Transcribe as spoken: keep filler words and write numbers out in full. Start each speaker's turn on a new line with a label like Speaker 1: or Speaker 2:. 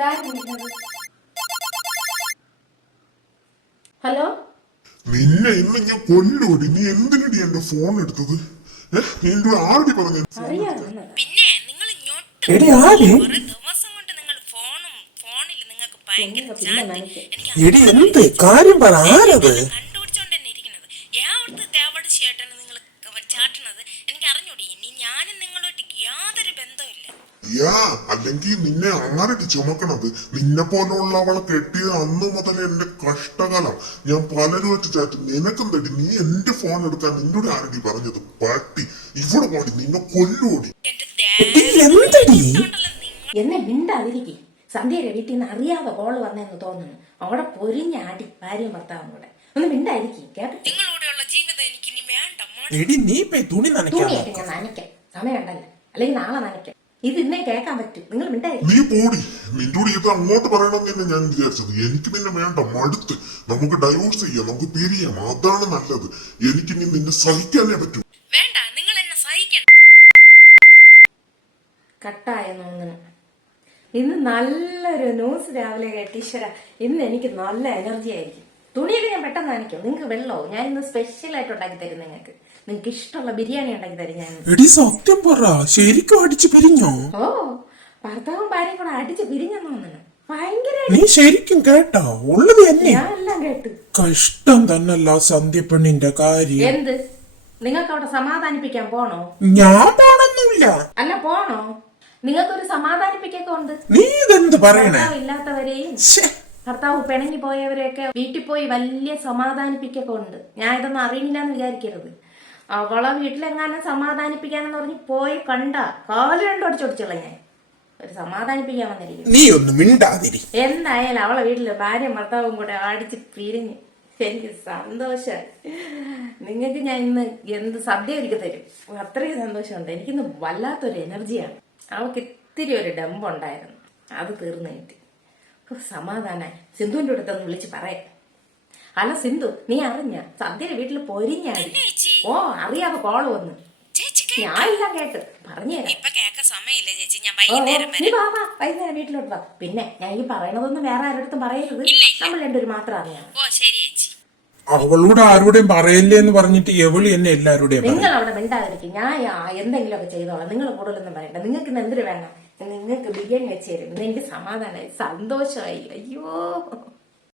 Speaker 1: Hello,
Speaker 2: നിന്നെ ഇന്ന് ഞാൻ കൊല്ലോടി. നീ എന്തിനടി എന്റെ ഫോൺ എടുത്തത്? നിന്റെ ആരുടെ പറഞ്ഞു?
Speaker 3: പിന്നെ നിങ്ങൾ ഇങ്ങോട്ട്
Speaker 4: എടി ആര്?
Speaker 3: കുറെ ദിവസം കൊണ്ട് നിങ്ങൾ ഫോണും ഫോണിൽ നിങ്ങൾക്ക് ഭയങ്കര ചാറ്റ്.
Speaker 4: എടി എന്ത് കാര്യം പറ, ആരത്?
Speaker 3: കണ്ടുപിടിച്ചോണ്ട് തന്നെ ഇരിക്കുന്നത് എവിടുത്തെ തേവട് ചേട്ടന് നിങ്ങൾ ചാട്ടണത് എനിക്ക് അറിഞ്ഞൂടി. ഇനി ഞാനും നിങ്ങളോട്ട് യാതൊരു ബന്ധമില്ല.
Speaker 2: യാ അല്ലെങ്കിൽ നിന്നെ ആരടി ചുമക്കണത്? നിന്നെ പോലുള്ളവളെ കെട്ടിയ അന്ന് മുതൽ എന്റെ കഷ്ടകാലം. ഞാൻ പലരും വെച്ച് ചാറ്റ്. നിനക്കെന്തടി? നീ എന്റെ ഫോൺ എടുക്കാൻ നിന്നോട് ആരടി പറഞ്ഞത്? പട്ടി ഇവിടെ പോടി, നിന്നെ കൊല്ലോടി.
Speaker 1: എന്നെ മിണ്ടാതിരിക്കും. സന്ധ്യയുടെ വീട്ടിൽ നിന്ന് അറിയാതെ കോള് വന്നെന്ന് തോന്നുന്നു. അവിടെ പൊരിഞ്ഞ അടി ഭാര്യയും ഭർത്താവും കൂടെ. ഒന്ന് മിണ്ടായിരിക്കും കേട്ടോ.
Speaker 3: നിങ്ങളോടെയുള്ള ജീവിതം എനിക്ക് ഇനി വേണ്ട.
Speaker 4: എടി നീ പോയി തുണി നനയ്ക്കാൻ.
Speaker 1: തുണിയൊക്കെ ഞാൻ നനയ്ക്കാം, സമയം ഉണ്ടല്ലോ. അല്ലെങ്കിൽ നാളെ നനയ്ക്കാം. ഇത് ഇന്നേ കേൾക്കാൻ പറ്റും. നിങ്ങൾ മിണ്ടായിരിക്കും.
Speaker 2: നീ പോടി. നിന്നോട് ഇത് അങ്ങോട്ട് പറയണമെന്ന് തന്നെ ഞാൻ വിചാരിച്ചത്. എനിക്ക് നിന്നെ വേണ്ട, മടുത്ത്. നമുക്ക് ഡൈവോഴ്സ് ചെയ്യാം, നമുക്ക് പിരിയാം. അതാണ് നല്ലത്. എനിക്കിനി നിന്നെ സഹിക്കാനേ പറ്റൂ.
Speaker 3: വേണ്ട, നിങ്ങൾ എന്നെ സഹിക്കണം.
Speaker 1: കട്ടായ നോന്നിന് ഇന്ന് നല്ലൊരു ന്യൂസ് രാവിലെ കേട്ടീശ്വര. ഇന്ന് എനിക്ക് നല്ല എനർജി ആയിരിക്കും. തുണിയൊക്കെ ഞാൻ പെട്ടെന്ന് നനയ്ക്കും. നിങ്ങൾക്ക് വെള്ളവും ഞാൻ ഇന്ന് സ്പെഷ്യൽ ആയിട്ട് ഉണ്ടാക്കി തരും. നിങ്ങൾക്ക് നിങ്ങൾക്ക് ഇഷ്ടമുള്ള ബിരിയാണി ഉണ്ടാക്കി തരും ഞാൻ.
Speaker 4: എടി സത്യം പറ, ശരിക്കും അടിച്ചു പിരിഞ്ഞോ?
Speaker 1: ഓ, ഭർത്താവും ഭാര്യയും കൂടെ അടിച്ച് പിരിഞ്ഞെന്ന് തോന്നുന്നു. ഭയങ്കര
Speaker 4: നീ ശരിക്കും കേട്ടോ? ഉള്ളത് തന്നെ.
Speaker 1: ഞാൻ എല്ലാം കേട്ടു.
Speaker 4: കഷ്ടം തന്നല്ല സന്ധ്യപ്പെണ്ണിന്റെ കാര്യം.
Speaker 1: എന്ത്, നിങ്ങൾക്ക് അവിടെ സമാധാനിപ്പിക്കാൻ പോണോ?
Speaker 4: ഞാൻ പോണൊന്നുമില്ല.
Speaker 1: അല്ല പോണോ? നിങ്ങൾക്കൊരു സമാധാനിപ്പിക്കൊക്കെ ഉണ്ട്.
Speaker 4: നീ ഇതെന്ത് പറയണേ?
Speaker 1: ഭർത്താവ് ഇല്ലാത്തവരെയും ഭർത്താവ് പിണങ്ങി പോയവരെയൊക്കെ വീട്ടിൽ പോയി വലിയ സമാധാനിപ്പിക്കൊക്കെ ഉണ്ട്. ഞാൻ ഇതൊന്നും അറിയില്ല എന്ന് വിചാരിക്കരുത്. അവളെ വീട്ടിലെങ്ങാനും സമാധാനിപ്പിക്കാനെന്ന് പറഞ്ഞ് പോയി കണ്ട കാല് രണ്ടും അടിച്ചൊടിച്ചുള്ള ഞാൻ ഒരു സമാധാനിപ്പിക്കാൻ വന്നിരിക്കും.
Speaker 4: നീ ഒന്നും മിണ്ടാതിരി.
Speaker 1: എന്തായാലും അവളെ വീട്ടില് ഭാര്യയും ഭർത്താവും കൂടെ അടിച്ച് പിരിഞ്ഞ് എനിക്ക് സന്തോഷമായി. നിങ്ങൾക്ക് ഞാൻ ഇന്ന് എന്ത് സദ്യ ഒരുക്കി തരും. അത്രയും സന്തോഷമുണ്ട്. എനിക്കിന്ന് വല്ലാത്തൊരു എനർജിയാണ്. അവൾക്ക് ഇത്തിരി ഒരു ഡമ്പുണ്ടായിരുന്നു, അത് തീർന്നിട്ട് സമാധാനായി. സിന്ധുവിന്റെ അടുത്തൊന്ന് വിളിച്ച് പറയാം. അല്ല സിന്ധു, നീ അറിഞ്ഞ സദ്യയുടെ വീട്ടിൽ പൊരിഞ്ഞാടി? ഓ, അറിയാതെ കോള് വന്നു. ഞാനെല്ലാം കേട്ട് പറഞ്ഞുതരാം. നീ വാ വാ, വൈകുന്നേരം വീട്ടിലോട്ട് വാ. പിന്നെ ഞാൻ ഈ പറയണതൊന്നും വേറെ ആരുടെ പറയരുത്. നമ്മൾ രണ്ടുപേരും മാത്രം അറിയാം.
Speaker 4: അവളോട് ആരോടെയും പറയല്ലേ എന്ന് പറഞ്ഞിട്ട് എവളി എന്നെ എല്ലാരോടെയും.
Speaker 1: നിങ്ങൾ അവിടെ മിണ്ടാതിരിക്കും. ഞാൻ എന്തെങ്കിലും ഒക്കെ ചെയ്തോളാം. നിങ്ങൾ കൂടുതലൊന്നും പറയണ്ട. നിങ്ങൾക്ക് ഇന്ന് എന്തിനു വേണം? നിങ്ങൾക്ക് ബിരിയാണി വെച്ച് തരും. ഇന്ന് എനിക്ക് സമാധാനമായി, സന്തോഷമായി. അയ്യോ.